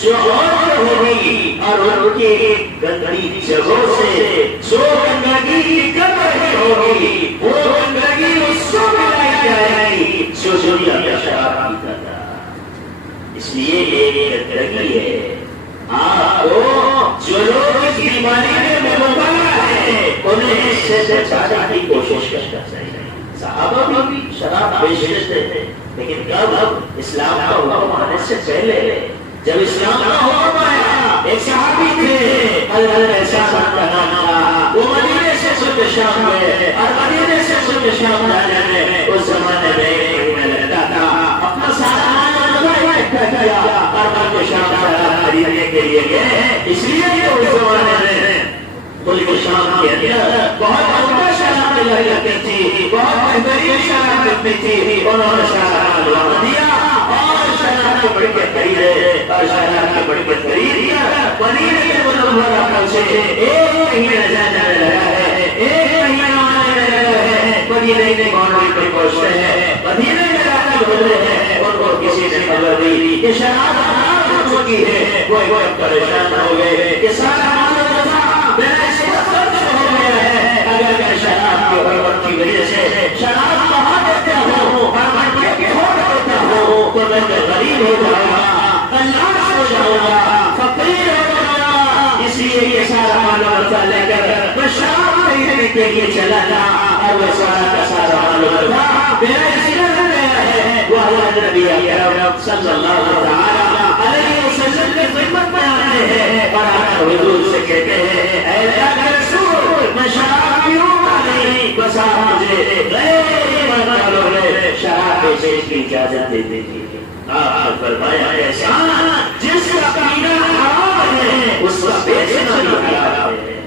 جو عورتیں ہوگی اور ان کی گندی جگہوں سے جو گندگی کر رہی ہوگی وہ گندگی اس کو ملائی جائے گی جو دنیا شراب پیتا تھا. اس لیے یہ گندگی ہے. آپ کو جو لوگ اس بیماری میں مبتلا ہیں انہیں اس سے بچانے کی کوشش کرنا چاہیے. صحابہ بھی شراب بیچتے تھے لیکن کب اسلام کا حکم آنے سے پہلے جب اسلام کا حکم آیا ایک صحابی تھے حضرت سعد کا نام تھا. وہ مدینے سے سود شام گئے اور مدینے سے سود شام جانے میں اس زمانے میں ایک مہینہ لگتا تھا. اپنا سارا اکٹھا کیا اور ملک شام خریدنے کے لیے گئے. اس لیے کہ اس زمانے میں ملک شام کے اندر بہت عمدہ شراب ملا کرتی تھی, بہت بہترین شراب ملتی تھی. انہوں نے شراب لوٹا دیا اور شراب کے بڑے کے خریدے اور شراب کے بڑے کے خریدیا. مدینے منورہ سے ایک مہینہ جانے لگا ہے, ایک مہینہ آنے لگا ہے. مدینے کے باؤنڈری پر پہنچتے ہیں, مدینے میں داخل ہوتے ہیں. ان کو کسی نے خبر دی کہ شراب حرام ہو چکی ہے. وہ ایک پریشان ہو گئے کہ سارا شراب کی غربت کی وجہ سے شراب بہا دیتا ہوں اور میں چھوڑ دیتا ہوں تو میں غریب ہو جاؤں گا, اللہ ہو جاؤں گا, فقیر ہو جاؤں گا. اس لیے یہ سارا مال و متا لے کر میں شراب خریدنے کے لیے چلا تھا اور وہ سارا کا سارا مال و متا میرا اسی طرح گیا ہے. وہ حضرت نبی اکرم صلی اللہ علیہ وسلم کی خدمت میں آتے ہیں اور آ کر حضور سے کہتے ہیں اے اللہ کے رسول میں شراب پیوں بس آپ مجھے غیر ایمان والوں میں شراب بیچنے کی اجازت دے دیجیے. آپ فرمایا احسان جس کا پینا حرام ہے اس کا بیچنا بھی حرام ہے.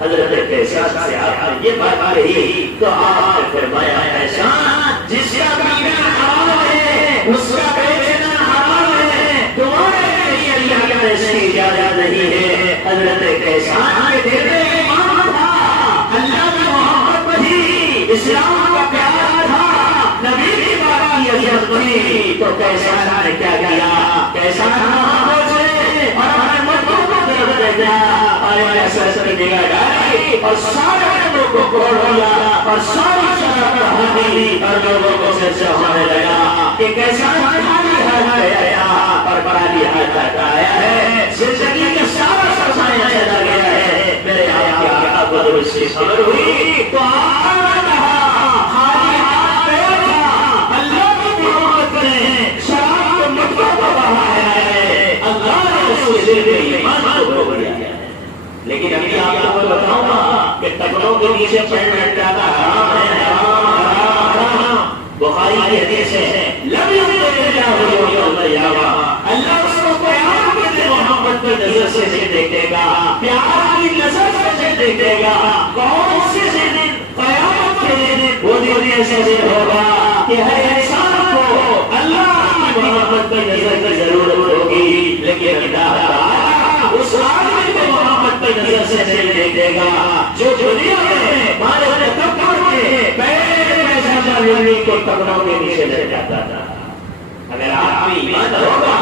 حضرت کے ساتھ سے آپ نے یہ بات کہی تو آپ نے فرمایا احسان جس کا پینا حرام ہے اس کا بیچنا حرام ہے. تمہارے لیے اللہ نے ایسی اجازت نہیں ہے. حضرت کے ساتھ کے دل میں ایمان تھا, اللہ اسلام کا پیار تھا, نبی کی بات کی عزت کی تو کیسا نے کیا کیا, کیسا اور ہمارے مردوں کو درد دے دیا اور ایسا سے نگاہ ڈالی اور سارے لوگوں کو کھول دیا اور ساری شراب بہا دی اور لوگوں کو سے ہونے لگا کہ کیسا خالی ہاتھ آیا اور خالی ہاتھ آیا ہے. زندگی کا سارا سرمایہ چلا گیا ہے. میرے آپ کو اس کی خبر ہوئی تو لیکن ابھی آپ کو بتاؤں گا کہ ٹکڑوں کے نیچے پڑنا زیادہ حرام ہے. بخاری کی حدیث ہے لم یکن اللہ اس کو قیامت کے دن محبت کی نظر سے دیکھے گا, پیار کی نظر سے دیکھے گا. کون سے دن؟ قیامت کے دن. وہ دن ایسا دن ہوگا کہ ہر انسان کو اللہ کی محبت کی نظر کی ضرورت ہوگی لیکن اللہ اس آدمی کو محبت کی نظر سے نہیں دیکھے گا جو دنیا میں ہمارے تکبر کے پہلے پیسہ ملنے کو تکبروں کے نیچے لے جاتا تھا. اگر آپ میں ایمان ہوگا,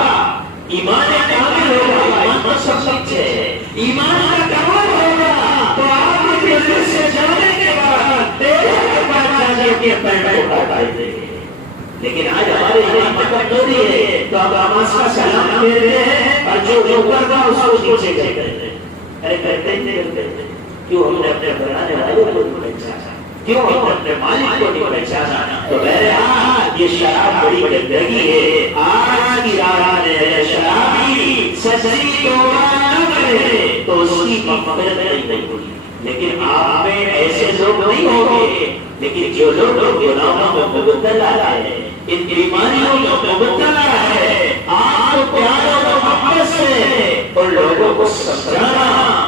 ایمان کامل ہوگا, ایمان پر سب سچ ہے, ایمان کا کمال ہوگا تو آپ کے دل سے جانے کے بعد جانے کے پہلے اٹھا دیں گے. لیکن آج ہمارے ایمان پر کمزوری ہے تو اب آواز کا سلام دیتے ہیں اور جو اوپر کا اس کو نیچے کہتے ہیں. ارے کہتے ہیں کیوں ہم نے اپنے بنانے والے کو نہیں پہچانا, کیوں ہم نے اپنے مالک کو نہیں پہچانا. تو بہرحال یہ شراب بڑی گندگی ہے. آج کی رات ہے شرابی سچی توبہ نہ کرے تو اس کی مغفرت نہیں ہوگی. لیکن آپ میں ایسے لوگ نہیں ہوں گے, لیکن جو لوگ گناہوں میں مبتلا ہے, ان بیماریوں میں مبتلا ہے, آپ کو پیار و محبت سے ان لوگوں کو سمجھانا,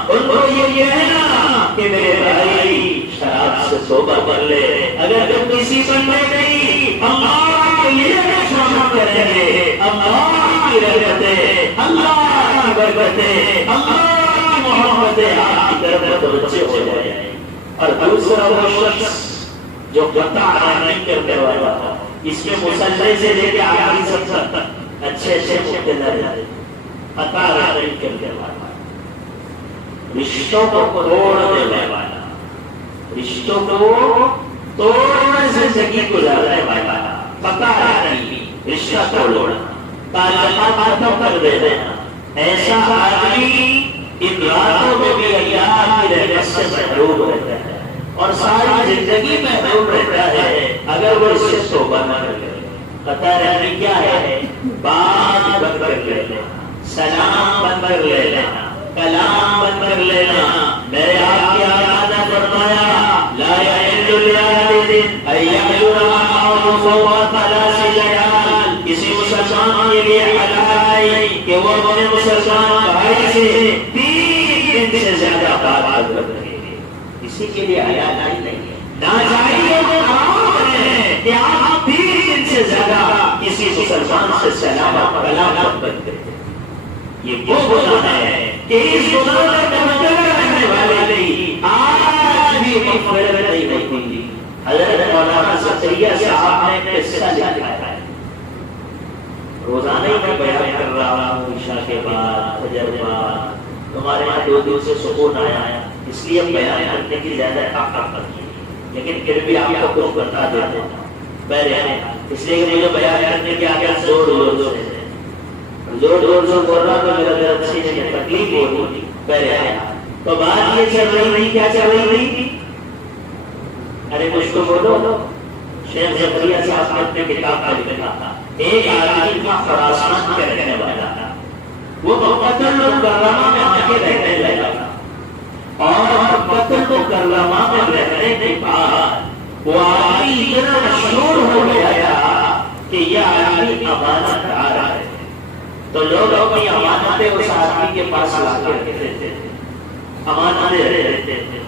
ان کو یہ کہنا کہ میرے بھائی شراب سے توبہ کر لے. اگر تم کسی بندے نہیں اللہ کے لیے شامل کریں گے, اللہ کی رحمتیں, اللہ کی برکتیں, اللہ کی محبتیں آپ کی طرف متوجہ ہو جائیں. اور دوسرا وہ شخص جو قطع نہیں کرنے والا تھا, اس کے مسلح سے لے کے آخری سب تک اچھے اچھے مقتدر قطع کرنے والا، رشتوں کو توڑنے والا، رشتوں کو توڑنے سے زندگی گزارنے والا، قطع نہیں، رشتہ توڑنا، تعلقات ختم کر دینا، ایسا آدمی ان راتوں میں بھی اللہ کی رحمت سے محروم رہتا ہے اور ساری زندگی محروم رہتا ہے اگر وہ اس سے توبہ نہ کرے۔ قطع رہنی کیا ہے؟ بات بند کر لینا، سلام بند کر لینا، کلام بند کر لینا۔ میرے آپ کے آقا نے فرمایا لا یحل لأحد ان یحجر اخاہ فوق ثلاث لیال، کسی مسلمان کے لیے حلال ہے کہ وہ اپنے مسلمان بھائی سے 3 دن سے زیادہ بات کرے، کسی کے لیے حلال نہیں ہے، ناجائز و حرام ہے کہ آپ 3 دن سے زیادہ کسی مسلمان سے سلام و کلام بند کریں۔ یہ وہ گناہ ہے کہ اس گناہ میں مبتلا رہنے والے آج بھی مغفرت نہیں ہوتی۔ حضرت مولانا زکریا صاحب نے قصہ لکھا ہے، روزانہ ہی میں بیان کر رہا ہوں، عشاء کے بعد فجر کے بعد تمہارے یہاں 2 دن سے سکون آیا، اس لیے بیان کرنے کی زیادہ طاقت نہیں، لیکن پھر بھی آپ کو کچھ بتا دیتا ہوں، اس لیے کہ مجھے بیان کرنے کی آگے زور سے بول رہا تو میرا دل اچھی نہیں تکلیف ہو رہی، تو بات یہ چل رہی، کیا چل رہی تھی؟ ارے کچھ تو بولو۔ شیخ زکریا صاحب نے اپنے کتاب کا لکھا تھا، ایک آدمی کا خراسان کے رہنے والا تھا، وہ مکہ المکرمہ میں آ کے رہنے لگا اور مکہ المکرمہ میں رہنے کے بعد وہ آدمی اتنا مشہور ہو گیا کہ یہ آدمی امانت دار ہے، تو لوگ اپنی امانتیں اس آدمی کے پاس لا کے رکھتے تھے، امانتیں رہتے تھے۔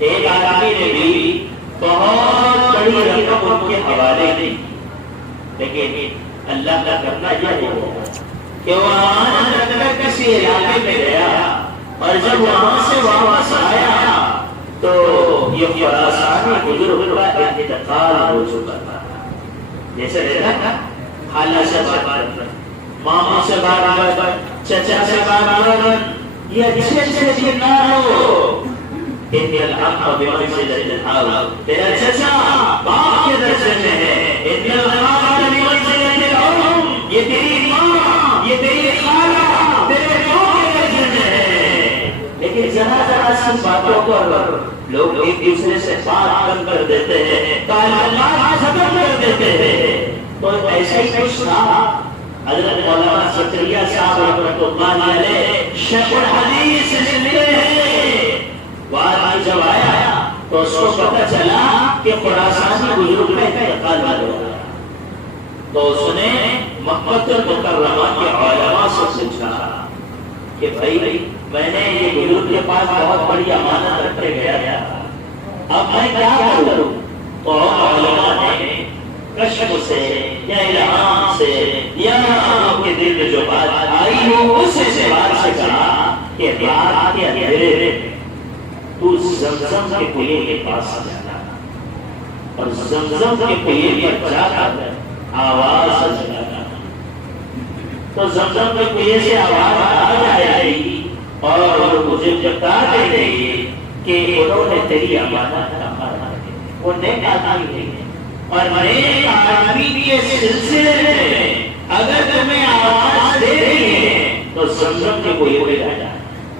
ایک آدمی نے بھی بہت بڑی رقم ان کے حوالے دی، لیکن اللہ کا کرنا یہ ہوگا کہ وہ امانت رکھ کر کسی علاقے میں گیا اور جب وہاں سے واپس آیا تو یہ خراسانی بزرگ کا انتقال ہو چکا تھا۔ جیسے رہتا نا خالہ سے بات کر، ماما سے بات کر، چچا سے بات کر، یہ اچھے دن نہ ہو۔ ان الحق بمنزلۃ الاب، تیرا چچا باپ کے درجے میں ہے، ان الحق بمنزلۃ الام، یہ تیری ماں، یہ تیری خالہ تیرے باپ کے درجے میں ہے۔ لیکن ذرا ذرا سی باتوں پر لوگ ایک دوسرے سے بات بند کر دیتے ہیں، تعلقات ختم کر دیتے ہیں۔ تو ایسا ہی کچھ تھا۔ حضرت مولانا زکریا صاحب رحمۃ اللہ علیہ شیخ الحدیث سے ملے ہیں، وہ آدمی جب آیا تو اس کو پتہ چلا کہ خراسانی بزرگ میں انتقال ہو گیا، تو اس نے مکہ المکرمہ کے علماء سے پوچھا کہ بھائی میں نے یہ بزرگ کے پاس بہت بڑی امانت رکھ کے گیا تھا، اب میں کیا کروں؟ تو علماء نے کشف سے یا الہام سے یا آپ کے دل میں جو بات آئی ہو اس اعتبار سے کہا کہ رات کے اندھیرے تو زمزم کے کنویں کے پاس جانا اور زمزم کے کنویں پر جا کر آواز لگانا، تو زمزم کے کنویں سے آواز آ جائے گی اور مجھے بتا دے گی کہ انہوں نے تیری امانت کہا ہے، وہ نیک آدمی ہے اور نیک آدمی کے سلسلے میں اگر تمہیں آواز دے رہی ہے تو زمزم کے کنویں پہ جا۔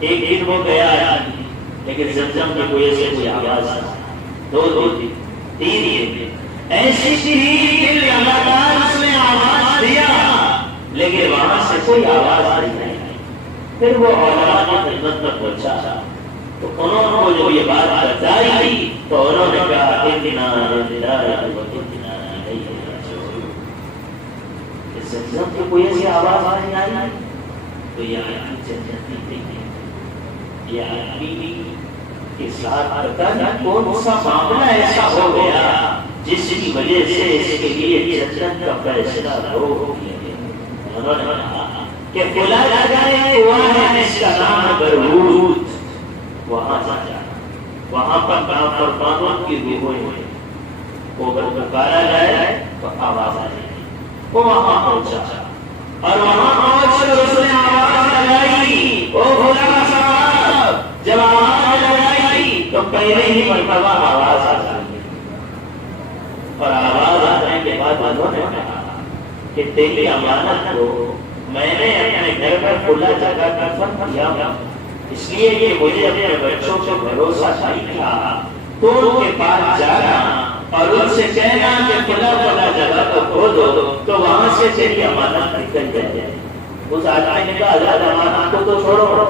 ایک دن وہ گیا لیکن زمزم کے کنویں سے کوئی آواز نہیں، 2 دن 3 دن ایسی 3 دن لگاتار اس نے آواز دیا لیکن وہاں سے کوئی آواز نہیں آئی۔ پھر وہ علماء کی خدمت میں پہنچا تو انہوں کو جب یہ بات بتائی تو انہوں نے کہا زمزم کے کنویں سے آواز نہیں آئی تو یہ آدمی کے ساتھ پتہ نہیں کون سا معاملہ ایسا ہو گیا جس کی وجہ سے اس کے لیے جنت کا فیصلہ ہو گیا۔ انہوں نے کہا کہ فلاں جگہ کنواں ہے اس کا نام برہوت، وہاں جا، وہاں پر نافرمانوں کی روحیں ہیں، وہ اگر پکارا جائے تو آواز آئے گی۔ وہ وہاں پہنچا اور وہاں پہنچ کر اس نے آواز پہلے ہی مرتبہ آواز آ جاتی اور آواز آنے کے بعد انہوں نے کہا کہ تیری امانت کو میں نے اپنے گھر پر کھلا جگہ دفن کیا، اس لیے کہ مجھے اپنے بچوں کو بھروسہ نہیں تھا تو ان کے پاس جانا اور ان سے کہنا کہ کھلا جگہ کو کھودو تو وہاں سے تیری امانت نکل جائے۔ اس آدمی نے کہا آزاد امانت کو تو چھوڑو،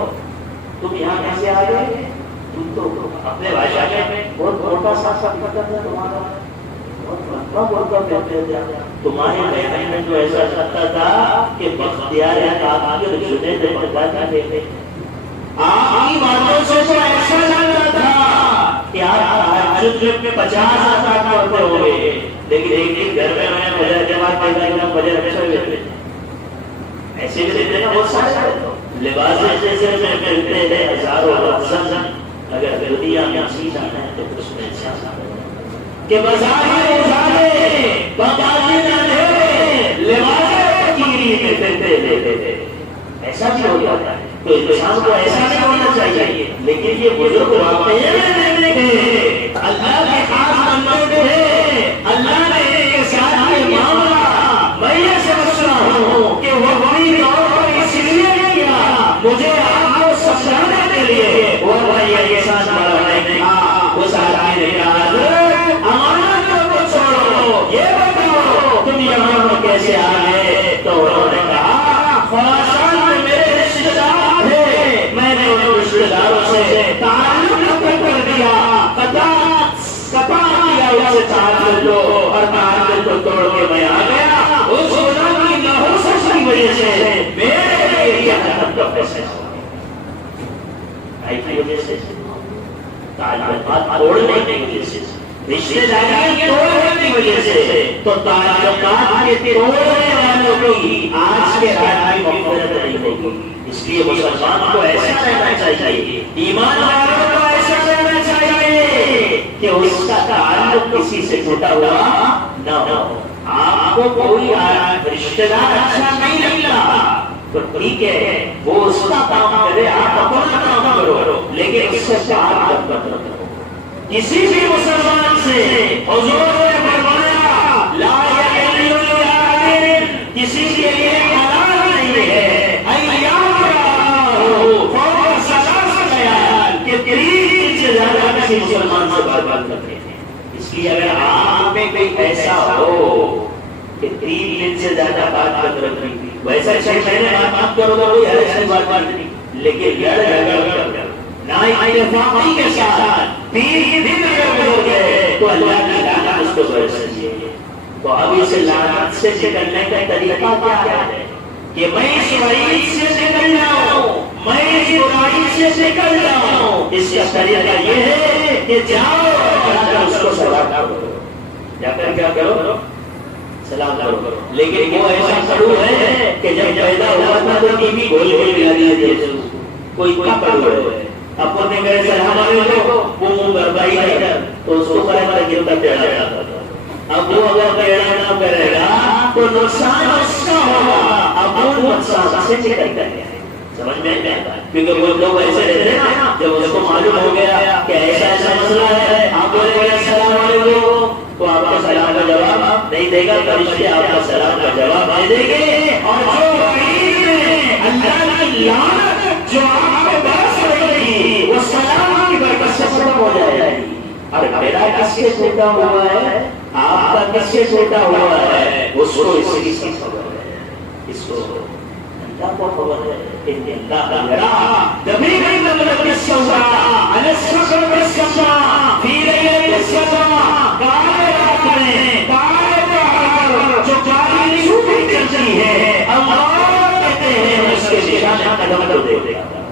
تم یہاں کیسے آ گئے؟ تم تو اپنے بھاشا میں بہت موٹا سا تھا تمہارا، تمہارے بہن میں جو ایسا سکتا تھا کہ بختیار جنید بغدادی تھے، آپ کی باتوں سے تو ایسا لگتا تھا کہ آپ تہجد میں 50 رکعت پڑھتے ہوں گے، لیکن ایک گھر میں فجر کے بعد فجر ہمیشہ ہوتے ایسے بھی دیتے ہیں بہت سارے لباس جیسے میں ملتے ہیں ہزاروں افضل، اگر دنیا میں چیز آنا ہے تو اس میں ایسا کہ بظاہر اجالے بباطن اندھیرے لباس چیری میں پھرتے تھے، ایسا بھی ہو جاتا ہے۔ تو انسان کو ایسا نہیں ہونا چاہیے، لیکن یہ بزرگ واقعے میں تھے، اللہ کے خاص بندے تھے، اللہ نے ان کے ساتھ یہ معاملہ میں یہ سمجھ رہا ہوں کہ وہ بڑی طور پر اس لیے کیا مجھے آپ کو سمجھانے کے لیے، وہ بھائی یہ ساتھ بڑھانے نہیں کہا، اس آدمی نے کہا یہ بتاؤ تم یہاں کیسے آئے؟ تو انہوں نے کہا خراسان میں میرے رشتے دار تھے، میں نے ان رشتے داروں سے تعلق کر دیا، قطع کیا ان سے تعلق کو، اور تعلق کو توڑ کے میں آ گیا، اس خدا کی نحوست کی وجہ سے میرے لیے جہنم کا فیصلہ ہوا، کی وجہ سے تعلقات توڑنے کی وجہ سے، رشتے داریاں توڑنے کی وجہ سے، تو تعلقات کے توڑنے والوں کی آج کے رات کی مغفرت نہیں ہوگی۔ اس لیے مسلمان کو ایسا رہنا چاہیے، ایمان والوں کو ایسا رہنا چاہیے کہ اس کا تعلق کسی سے ٹوٹا ہوا نہ ہو۔ آپ کو کوئی رشتے دار اچھا نہیں لگتا تو ٹھیک ہے، وہ اس کا کام کرے، آپ اپنا کام کرو، لیکن اس سے تعلق مت رکھو۔ کسی بھی مسلمان سے حضور نے فرمایا لا یحل لأحد، کسی کے لیے حلال نہیں ہے ایام فوق ثلاث لیال کہ 3 دن سے زیادہ کسی مسلمان سے بات کرتے ہیں۔ اس لیے اگر آپ میں کوئی ایسا ہو کہ 3 دن سے زیادہ بات کر رہی تھی، ویسا میں نے بات کرو تو کوئی ایسی بات نہیں، لیکن لڑ جھگڑ نہ اتفاقی کے ساتھ 3 دن اگر ہو گئے تو اللہ کی لعنت اس کو برستی ہے۔ تو اب اس لعنت سے نکلنے کا طریقہ کیا ہے کہ میں اس وعید سے نکل جاؤں، میں اس برائی سے نکل جاؤں؟ اس کا طریقہ یہ ہے کہ جاؤ جا کر اس کو سلام کرو، جا کر کیا کرو؟ سلام کرو۔ لیکن وہ ایسا کرو ہے کہ جب پیدا ہوا تھا تو بیوی بول کے ملا دی، کوئی پکڑ ہے اپن نے کہے سلام علیکم، وہ منہ بربائی ہے تو اس کو کرے گرتا ٹیڑھا جاتا تھا۔ اب وہ اگر ٹیڑھا نہ کرے گا تو نقصان اس کا ہوگا، اب وہ نقصان سے نکل گیا، سمجھ میں نہیں آتا؟ کیونکہ وہ لوگ ایسے رہتے ہیں نا، جب اس کو معلوم ہو گیا کہ ایسا ایسا مسئلہ ہے، آپ بولے گا السلام علیکم تو آپ کا سلام کا جواب نہیں دے گا، فرشتے آپ کا سلام کا جواب دے دیں گے، اور جو وعید میں اللہ کی لعنت جو آپ کو برس رہی وہ سلام کی برکت سے ختم ہو جائے گی۔ اور میرا کس سے ٹوٹا ہوا ہے، آپ کا کس سے ٹوٹا ہوا ہے، اس کو اس کی خبر ہے، اس کو اللہ کو خبر ہے کہ اللہ یرا کبھی بھی مطلب کس کو ہوا السفر بالسفا فی لیل السفا، کارے رات میں کارے پہاڑ جو کالی چھوٹی چلتی ہے، اللہ کہتے ہیں اس کے نشانہ قدم کو دیکھ گا،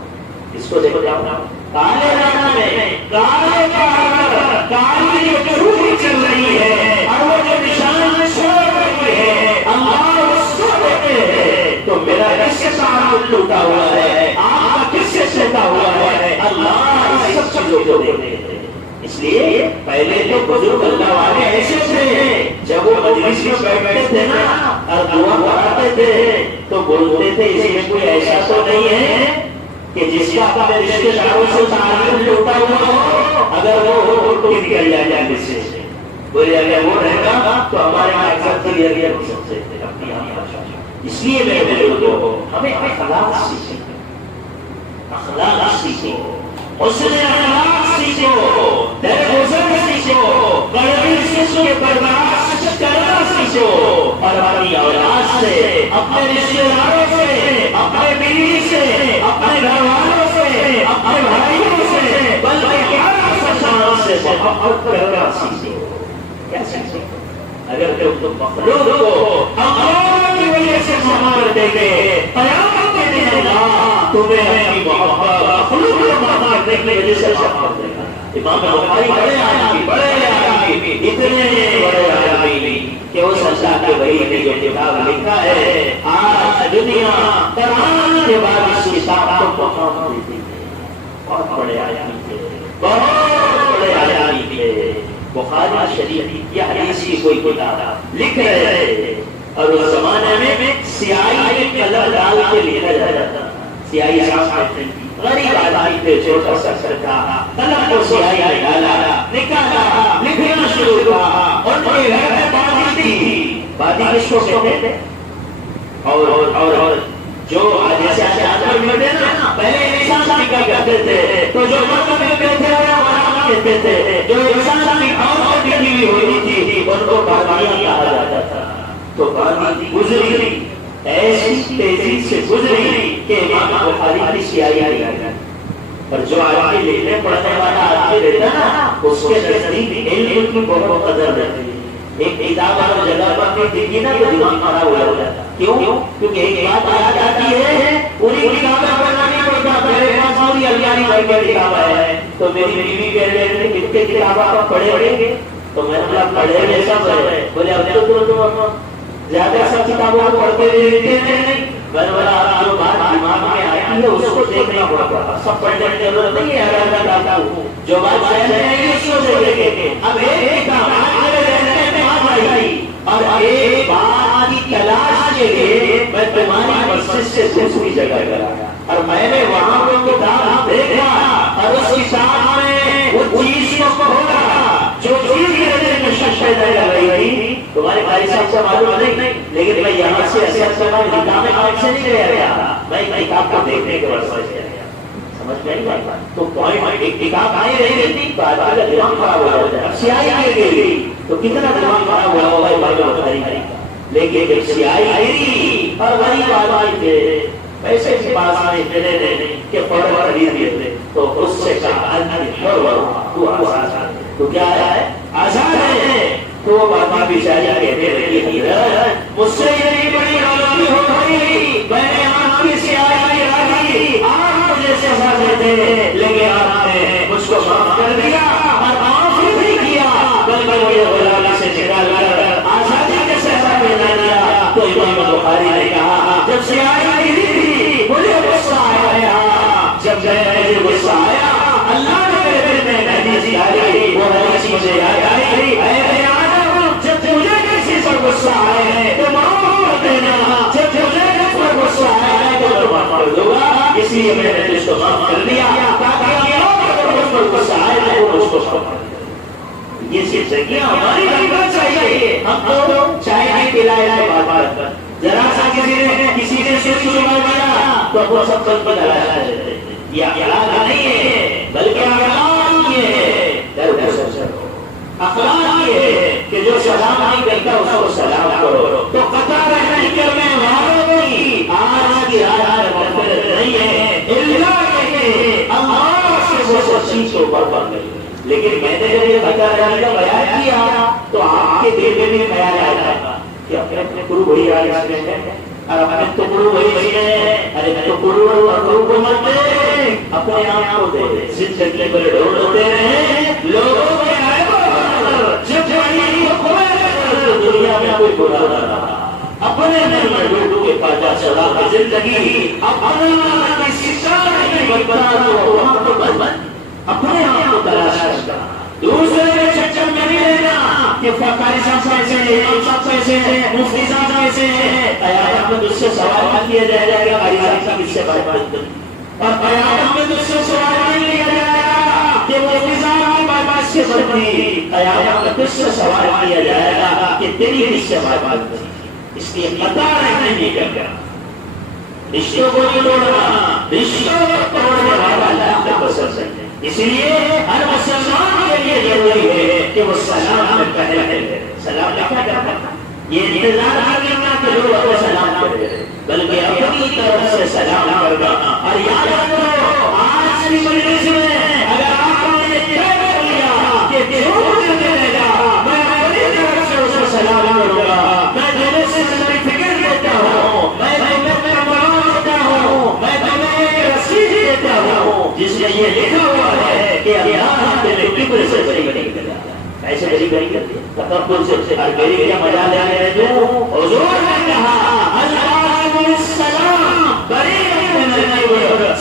اس کو دیکھو جاؤ کالے رات میں کالے پہاڑ کالی جو چھوٹی چل رہی ہے اور وہ جو نشان چھوڑ رہی ہے، اللہ اس کو دیکھتے ہیں۔ تو میرا کس سے تعلق ٹوٹا ہوا ہے، آپ کا کس سے ٹوٹا ہوا ہے، اللہ اس سب چیزوں کو دیکھتے ہیں۔ اس لیے پہلے تو بزرگ اللہ والے ایسے تھے، جب وہ مجلس میں بیٹھتے تھے نا اور دعا پڑھاتے تھے تو بولتے تھے اس میں کوئی ایسا تو نہیں ہے کہ جس کا اپنے رشتے داروں سے تعلق ٹوٹا ہوا ہو، اگر وہ ہو تو نکل جائے جس سے بولے اگر وہ رہے گا تو ہمارے یہاں اکثر کلیئر ہو سکتے ہیں اپنی اس لیے میرے لوگوں ہمیں اخلاق سیکھیں، اخلاق سیکھو، حسن اخلاق سیکھو، درگزر سیکھو، برداشت کے برداشت کرنا سیکھو، اور اپنی اولاد سے، اپنے رشتے داروں سے، اپنے بیوی سے، اپنے گھر والوں سے، اپنے بھائیوں سے، بلکہ سے محبت کرنا سیکھو۔ کیا سیکھو؟ اگر تم مخلوق کو اللہ کی وجہ سے محبت دے گے، قیامت کے دن اللہ تمہیں اپنی محبت مخلوق کو محبت دینے کی وجہ سے محبت دے گا۔ امام بخاری بڑے آدمی، اتنے بڑے آدمی کہ اس اللہ کے وحی نے جو کتاب لکھا ہے، آج دنیا قرآن کے بعد اس کتاب کو محبت دیتی ہے۔ بہت بڑے آدمی تھے، بہت بڑے آدمی تھے۔ بخاری شریف یا حدیث کی کوئی کتاب لکھ رہے تھے اور اس زمانے میں سیاہی میں کلر ڈال کے لکھا جاتا تھا۔ سیاہی صاحب غریب آدمی تھے، چھوٹا سا سر تھا، قلم کو سیاہی میں ڈالا، نکالا، لکھنا شروع کیا۔ ان کے گھر میں بادی تھی، بادی کس کو کہتے تھے؟ اور جو جیسے جانور ملتے نا، پہلے انسان نکاح کرتے تھے تو جو مرد ملتے تھے کہتے تھے، جو انسان کی عورت نکلی ہوئی تھی ان کو بادیاں کہا جاتا تھا۔ تو بادی گزری، ایسی تیزی سے گزری کہ امام بخاری کی سیاہی آئی۔ اور جو آدمی لکھنے پڑھنے والا آدمی رہتا نا، اس کے نزدیک علم کی بہت قدر رہتی ہے۔ ایک کتاب ہر جگہ پر بھی دیکھی نا تو دماغ خراب ہو جاتا ہے۔ کیوں؟ کیونکہ ایک بات یاد آتی ہے، پوری کتابیں پڑھنا نہیں پڑتا، میرے پاس اور علیانی بھائی کی کتاب ہے تو میری بیوی کہہ رہے تھے کتنے کتاب آپ پڑھیں گے؟ تو میں نے بولا پڑھے جیسا پڑھے، بولے اب تو تم زیادہ سب کتابوں کو پڑھتے رہتے ہیں۔ میں نے بولا آپ جو بات دماغ میں آئی ہے اس کو دیکھنا پڑتا، سب پڑھنے کی ضرورت نہیں ہے، اگر میں کہتا ہوں جو بات ذہن میں آئی اس کو دیکھیں۔ اب ایک کتاب اور ایک بات کی تلاش کے لیے میں تمہاری مسجد سے دوسری جگہ گیا اور میں نے وہاں کو کتاب دیکھا اور اس کتاب میں وہ چیز کو کھولا جو چیز میرے میں شک پیدا کر رہی تھی۔ تمہارے بھائی صاحب سے معلوم نہیں، لیکن میں یہاں سے اثر سے نکاح میں کام سے نہیں گیا، میں کتاب کو دیکھنے کے واسطے گیا۔ سمجھ میں نہیں آئی؟ تو ایک کتاب آئی رہی رہتی تو آج کا دماغ خراب ہو جاتا ہے۔ اب سیاہی آئی گئی تو کتنا دماغ خراب ہوا ہوگا امام بخاری کا۔ لیکن ایک سیاہی آئی اور غریب آدمی تھے، پیسے کے پاس میں اتنے نہیں کہ پڑھ خرید لیتے، تو اس سے کہا تو آزاد ہے۔ تو کیا ہے؟ آزاد ہے۔ تو وہ بابا بیچاری کہتے رہی مجھ سے اتنی بڑی غلطی ہو گئی، میں نے آپ کی سیاہی راضی آپ مجھے سزا دیتے، لیکن آپ نے مجھ کو معاف کر دیا اور معاف بھی کیا، بلکہ مجھے غلامی سے نکال کر آزادی کے سزا دے دیا۔ تو امام بخاری نے کہا جب سیاہی تھی مجھے غصہ آیا، جب مجھے غصہ آیا اللہ نے میرے دل میں حدیث آئی، وہ حدیث مجھے یاد آئی، اے آدم جب مجھے کسی پر غصہ آئے تو معاف دینا، جب مجھے کسی پر غصہ آئے تو معاف کر دوں گا۔ اس لیے میں نے اس کو معاف کر دیا تاکہ اگر مجھ پر غصہ آئے تو وہ اس کو معاف کر دے۔ یہ زندگی ہماری غیبت چاہیے، ہم تو چائے نہیں پلائے بار بار، ذرا سا کسی نے سر سنا دیا تو وہ سب پر بدلا دیتے۔ یہ اخلاق نہیں ہے بلکہ اخلاق یہ ہے درگزر، اخلاق یہ ہے کہ جو سلام نہیں کرتا اس کو سلام کرو۔ تو قطع نہیں کرنے والوں کی آج کی رات مغفرت نہیں ہے الا کہ اللہ سے وہ چیز کو برباد کرے۔ لیکن میں نے جب یہ قطع رہنے کا بیان کیا تو آپ کے دل میں بھی خیال آیا کہ اپنے اپنے گرو بھائی آج میں ہیں اور اپنے تو گرو بھائی ہیں، ارے تو گرو اور گرو کو مت دے، اپنے آپ کو دے۔ زندگی پر ڈھونڈتے رہے لوگوں کے جب دنیا میں کوئی برا نہ رہا، اپنے دل میں لوگوں کے پاس چلا زندگی اپنا کسی اپنے آپ کو تلاش کرنا، دوسرے کے چکر میں نہیں رہنا کہ فقاری صاحب کیسے ہیں، امام صاحب کیسے ہیں، مفتی صاحب کیسے ہیں۔ قیامت میں تجھ سے سوال کیا جائے گا قاری صاحب کس سے بات کرتے ہیں، اور قیامت میں تجھ سے سوال نہیں کیا جائے گا کہ وہ نظام بات سے بنتی، قیامت میں تجھ سے سوال کیا جائے گا کہ تیری کس سے بات بنتی. اس لیے قطع نہیں کرنا، رشتوں کو نہیں توڑنا، رشتوں کو توڑنے والا اللہ کو پسند ہے. اس لیے ہر مسلمان کے لیے ضروری ہے کہ وہ سلام میں پہلے سلام کیا کرتا ہے، یہ انتظار نہیں کرنا کہ لوگ آپ کو سلام کرے، بلکہ اپنی طرف سے سلام کرنا. اور یاد رکھو آج کی مجلس میں اگر آپ نے یہ طے کر لیا کہ جو مجھے دے گا میں اپنی طرف سے اسے سلام کروں گا، میں دل سے سرٹیفکیٹ دیتا ہوں، میں تمہیں کمرہ دیتا ہوں، میں تمہیں رسید دیتا ہوں جس میں یہ لکھا ہوا ہے کہ اللہ تمہیں کبر سے بری نہیں کرتا. ایسے بری نہیں کرتی تکبر سے. اور میری کیا مجال ہے جو حضور نے کہا اللہ السلام بری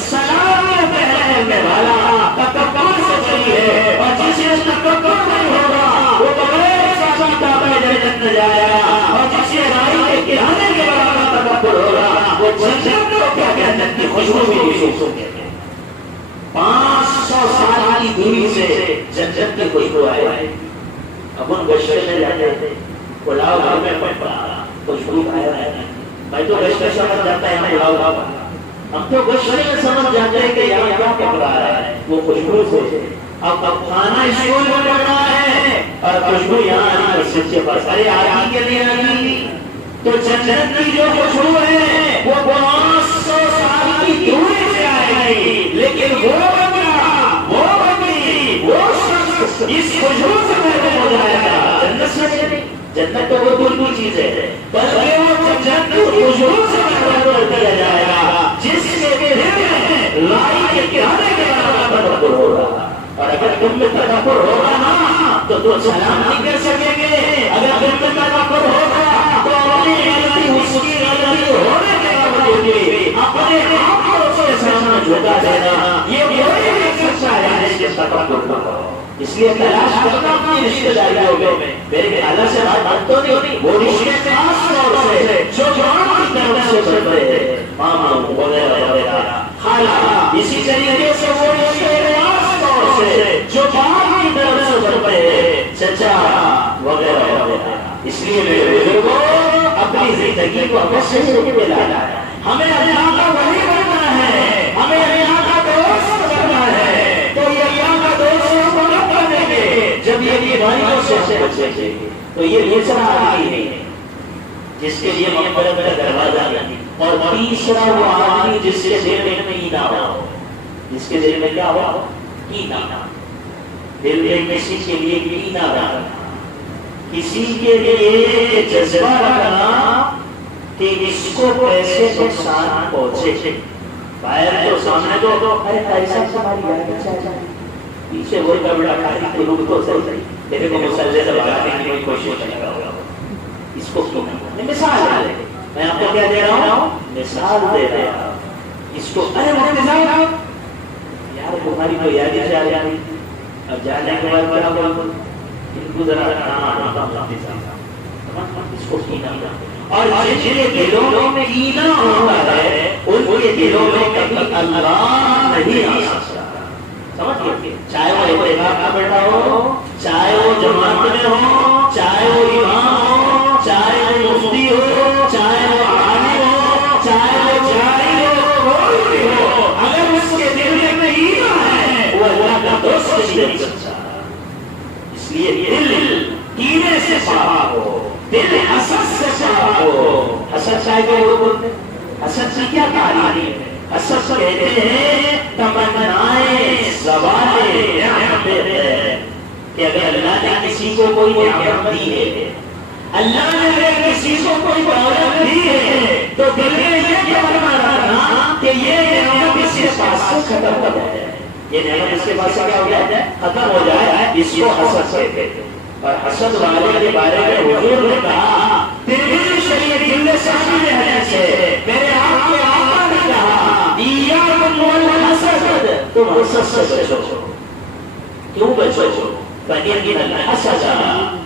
سلام پہلے والا تکبر سے بری ہے، اور جس سے تکبر نہیں ہوگا وہ بغیر ساتھ تابع جنت میں جائے گا، اور جس سے رائی کے گرانے کے برابر تکبر ہوگا وہ جنت کو کیا جنت کی خوشبو بھی نہیں سو کہتے ہیں. 500 سال کی دوری سے جنت کی خوشبو آئے. اپن گشتے میں جاتے تھے پلاؤ گھر میں پڑا خوشبو آیا ہے. میں تو گشتے سمجھ جاتا ہے پلاؤ گھر، ہم تو گشتے میں سمجھ جاتے ہیں کہ یہاں کیا پکڑا ہے وہ خوشبو سے. اب کھانا اسکول میں پڑ رہا ہے اور خوشبو یہاں آنے پر سچے پاس ارے آگے کے لیے آگی. تو جنت کی جو خوشبو ہے وہ 500 سال کی دوری سے آئے گی، لیکن وہ بندہ وہ بندی وہ شخص اس خوشبو سے محروم ہو جائے گا. جنت سے نہیں، جنت تو وہ دور چیز ہے، بلکہ وہ جنت خوشبو سے محروم کر دیا جائے گا جس کے دل میں لائی کے کنارے کے برابر تکبر ہوگا. اور اگر تم میں تکبر ہوگا نا تو تم سلام نہیں کر سکیں گے. اگر تم میں تکبر ہوگا تو اپنی غلطی اس کی غلطی ہونے کے باوجود اپنے آپ کو اس کے سامنے جھکا دینا یہ کوئی بھی سچا ہے اس کے تکبر نہ ہو. اس لیے تلاش کرنا اپنی رشتہ داریوں میں میرے اللہ سے بات تو نہیں ہوتی، وہ رشتے خاص طور سے جو جوان کی طرف سے چلتے ہیں ماما وغیرہ وغیرہ خالہ، اسی طریقے سے وہ رشتے خاص طور سے جو باپ کی طرف سے چلتے ہیں چچا وغیرہ وغیرہ. اس لیے میرے بزرگوں اپنی زندگی کو اپنے سے ملانا ہے، ہمیں اللہ کا ولی بننا ہے، ہمیں اللہ کا دوست بننا ہے. تو یہ اللہ کا دوست جب یہ بیماریوں سے بچیں گے تو یہ دوسرا آدمی ہے جس کے لیے مغفرت کا دروازہ نہیں، اور تیسرا وہ آدمی جس کے دل میں کینہ ہو، جس کے دل میں کیا ہو کینہ. دل میں کسی کے لیے کینہ رکھنا، کسی کے لیے جذبہ رکھنا کہ اس کو کیسے نقصان پہنچے. باہر تو سامنے تو ایسا ہماری پیچھے وہ بڑا کھاتی تو روح تو صحیح دیکھے کو مسئلے سے بھگانے کی کوئی کوشش نہیں کر رہا. اس کو مثال ہے، میں آپ کو کیا دے رہا ہوں مثال دے رہا ہوں. اس کو ارے مثال یار تمہاری تو یاد ہی جا رہی، اب جانے کے بعد کیا بول ان کو ذرا اس کو کینہ. اور جن کے دلوں میں کینہ ہوتا ہے ان کے دلوں میں کبھی اللہ نہیں آ سکتا. سمجھئے، چاہے وہ اتحاد کا بیٹا ہو، چاہے وہ جماعت میں ہو، چاہے وہ امام ہو، چاہے وہ مفتی ہو، چاہے وہ عالم ہو، چاہے وہ جاہل ہو، کوئی بھی ہو، اگر اس کے دل میں ایمان ہے وہ اللہ کا دوست نہیں سکتا. اس لیے دل کینے سے پاک ہو، دل حسد سے پاک ہو. حسد چاہے کہ وہ بولتے حسد سے کیا تعلیم ہے؟ حسد کہتے ہیں تمنائیں زوال نعمت ہے کہ اگر اللہ نے کسی کو کوئی نعمت دی ہے، اللہ نے اگر کسی کو کوئی دولت دی ہے تو دل میں یہ تمنا رکھنا کہ یہ نعمت اس کے پاس سے ختم ہو جائے، یہ نعمت اس کے پاس سے کیا ہو جائے ختم ہو جائے. اس کو حسد کہتے ہیں. اور حسد والے کے بارے میں حضور نے کہا ترمذی شریف جلد 7 میں حدیث ہے، میرے آپ کے آقا نے کہا ایاکم والحسد، تم حسد سے بچو. کیوں بچو؟ فإن الحسد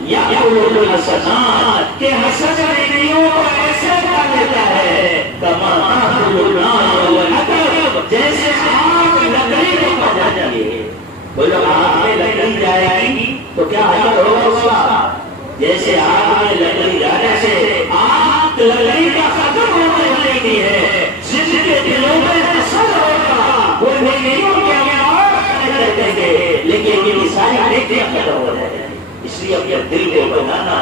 یأکل الحسنات، کہ حسد نیکیوں کو ایسے کھا لیتا ہے کما تأکل النار والحطب، جیسے جیسے آگ میں لکڑی جانے سے آگ لکڑی کا ختم ہونے والی ہے، جن کے دلوں میں حسد ہوگا وہ نیکیوں کے اعمال کریں گے، لیکن یہ ساری نیکیاں ختم ہو جائیں گی۔ اس لیے اپنے دل کو بنانا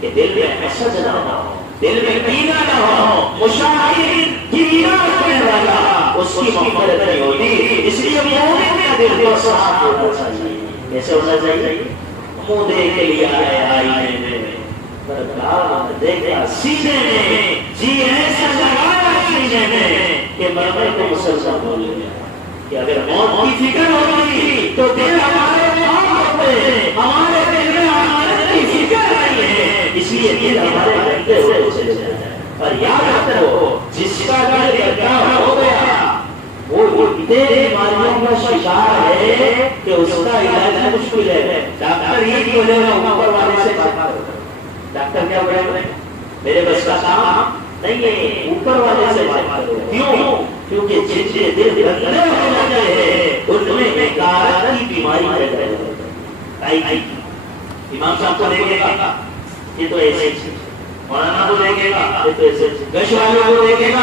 کہ دل میں حسد نہ ہو، دل میں کینہ نہ ہو، مشاہد کینہ رکھنے والا اس کی محبت نہیں ہوتی۔ اس لیے مومن کا دل کو صاف ہونا چاہیے۔ کیسے ہونا چاہیے؟ منہ دیکھ کے لیے آئینے میں، دیکھا سینے میں، جی ایسا لگایا سینے میں کہ مرمر کو مسلسل بول گیا کہ اگر موت کی فکر ہوگی تو دل ہمارے پاس ہوتے، ہمارے دل میں آمانت کی فکر نہیں ہے، اس لیے دل ہمارے گھنٹے ہوتے چلے جاتے ہیں۔ اور یاد رکھو جس کا دل گندا ہو گیا وہ اتنے بیماریوں کا شکار ہے کہ اس کا علاج مشکل ہے۔ ڈاکٹر یہ بولے گا اوپر والے سے بات کرو، ڈاکٹر کیا بولے گا میرے بس کا کام نہیں ہے، اوپر والے سے بات کرو۔ کیوں؟ کیونکہ جن کے دل گندے ہو جاتے ہیں ان میں بیکار کی بیماری پیدا ہوتی ہے۔ امام صاحب کو دیکھے گا یہ تو ایسے ہی، مولانا کو دیکھے گا یہ تو ایسے، گش والوں کو دیکھے گا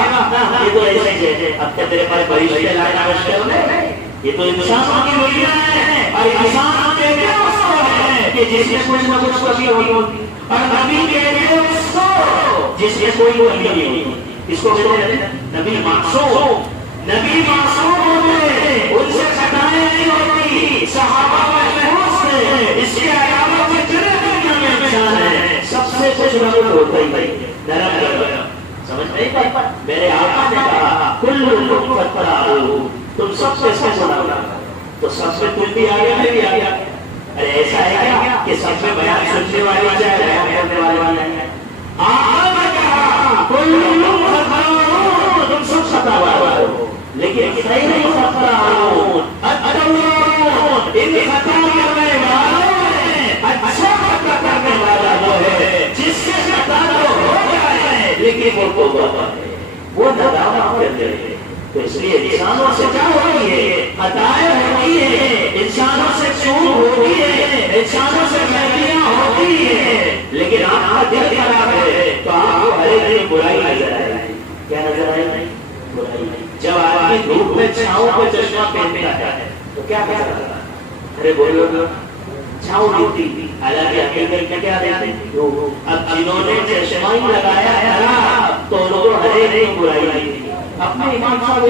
یہ تو ایسے ہی۔ اب کیا تیرے پاس بڑی شکل لانا مشکل ہے؟ یہ تو انسانوں کی وجہ ہے، اور انسان کے لیے اس کو ہے کہ جس میں کچھ نہ کچھ کمی ہوتی، اور نبی کے لیے اس کو جس میں کوئی کمی نہیں ہوتی۔ اس کو کہتے ہیں نبی معصوم، نبی معصوم ہوتے ہیں، ان سے خطائیں نہیں ہوتی۔ صحابہ محفوظ تھے، اس کے علاوہ جتنے دنیا میں انسان ہیں سب سے کچھ نظر ہوتا ہی نرم گرم، سمجھ نہیں پائی۔ میرے آقا نے کہا کلکم فتاحو، تم سب سے سچ بولا، تو سب سے تم بھی آگے میں بھی آگے۔ ارے ایسا ہے کیا کہ سب سے بیان سننے والے چاہے بیان کرنے والے نہیں ہیں؟ آقا نے کہا کلکم فتاحو، تم سب خطا والے ہو، لیکن صحیح نہیں فتاحون اتقون، ان خطا کرنے والوں میں اچھا خطا کرنے والا وہ ہے جس سے خطا تو ہو جائے لیکن وہ توبہ ہے، وہ ندامت کرتے ہیں۔ تو اس لیے انسانوں سے کیا ہوتی ہے؟ خطائیں ہوتی ہے، انسانوں سے چوک ہوتی ہے، انسانوں سے غلطیاں ہوتی ہے، لیکن آپ کا دل خراب ہے تو آپ کو ہر ایک برائی نظر آئے گی۔ کیا نظر آئے گی؟ برائی۔ جب آدمی دھوپ میں چھاؤں پہ چشمہ پہنتا ہے تو کیا کرتا ہے؟ ارے بولو چھاؤں دیتی، حالانکہ حقیقت کیا دیتے؟ اب جنہوں نے چشمہ ہی لگایا ہے تو ان کو ہر ایک برائی دیتی۔ اپنے امام صاحب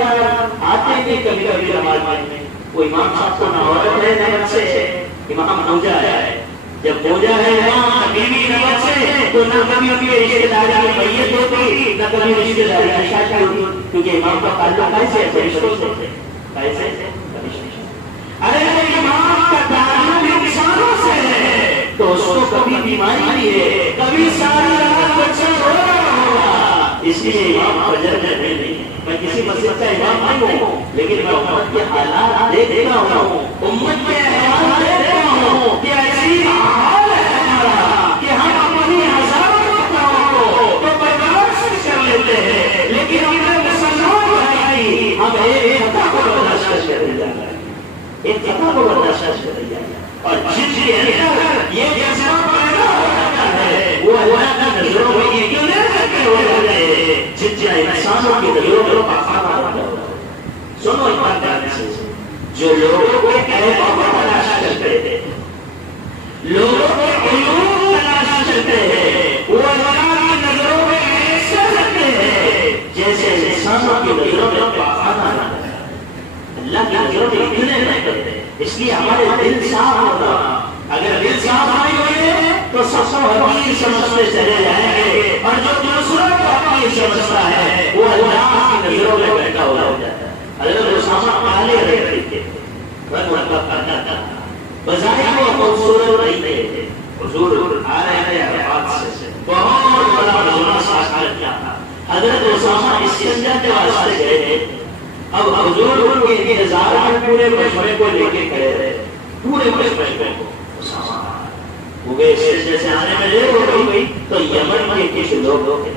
آتے نہیں کبھی کبھی نماز میں، وہ امام صاحب کو نوبت ہے نماز سے، امام موجہ ہے، جب موجہ ہے امام بیوی نماز سے تو نہ کبھی ان کے رشتے داری میں میت ہوتی، نہ کبھی رشتے داری میں شادی ہوتی، کیونکہ امام کا تعلق کیسے ہے؟ فرشتوں سے، کیسے ہے؟ ارے امام کا تعلق انسانوں سے ہے تو اس کو کبھی بیماری نہیں ہے، کبھی ساری رات بچہ رو رہا ہوگا، اس لیے امام فجر میں نہیں۔ میں کسی مسجد کا امام نہیں ہوں، لیکن میں امت کے حالات دیکھتا ہوں، امت کے احوال دیکھتا ہوں کہ ایسی حال ہے ہمارا کہ ہم اپنی ہزاروں کو تو برداشت کر لیتے ہیں، لیکن ہمیں مسلمان بھائی ہم ایک خطا کو برداشت کر دیا ہے، ایک خطا کو برداشت کر دیا ہے، اور جس کے اندر یہ جذبہ پیدا ہو جاتا ہے وہ اللہ کی نظروں میں یہ کیوں نہیں رکھے ہو جاتے ہیں؟ جتنا انسانوں کی نظروں میں پاکانہ ہوتا ہے۔ سنو ایمان کرنے سے، جو لوگوں کے عیبوں کو تلاش کرتے ہیں، لوگوں کے عیوب تلاش کرتے ہیں، وہ اللہ کی نظروں میں ایسے رکھتے ہیں جیسے انسانوں کی نظروں میں پاکانہ ہوتا ہے۔ اللہ کی نظروں میں اتنے نہیں کرتے، اس لیے ہمارے دل صاف ہوتا۔ اگر دل صاف نہیں ہوئے تو سب کو حقیر سمجھتے چلے جائیں گے، اور جو دوسروں کو حقیر سمجھتا ہے وہ اللہ کی نظروں میں بیٹھا ہوا ہو جاتا ہے۔ حضرت اسامہ کالے رہتے تھے، رنگ مطلب کرنا تھا، بظاہر وہ خوبصورت نہیں تھے، حضور آ رہے تھے عرفات سے، بہت بڑا مجمع ساکت کیا تھا۔ حضرت اسامہ اسکندر کے واسطے گئے تھے، اب حضور کے انتظار میں پورے مجمع کو لے کے کھڑے رہے، پورے مجمع کو اسامہ وہ جیسے آنے میں دیر ہو گئی تو یمن کے کچھ لوگ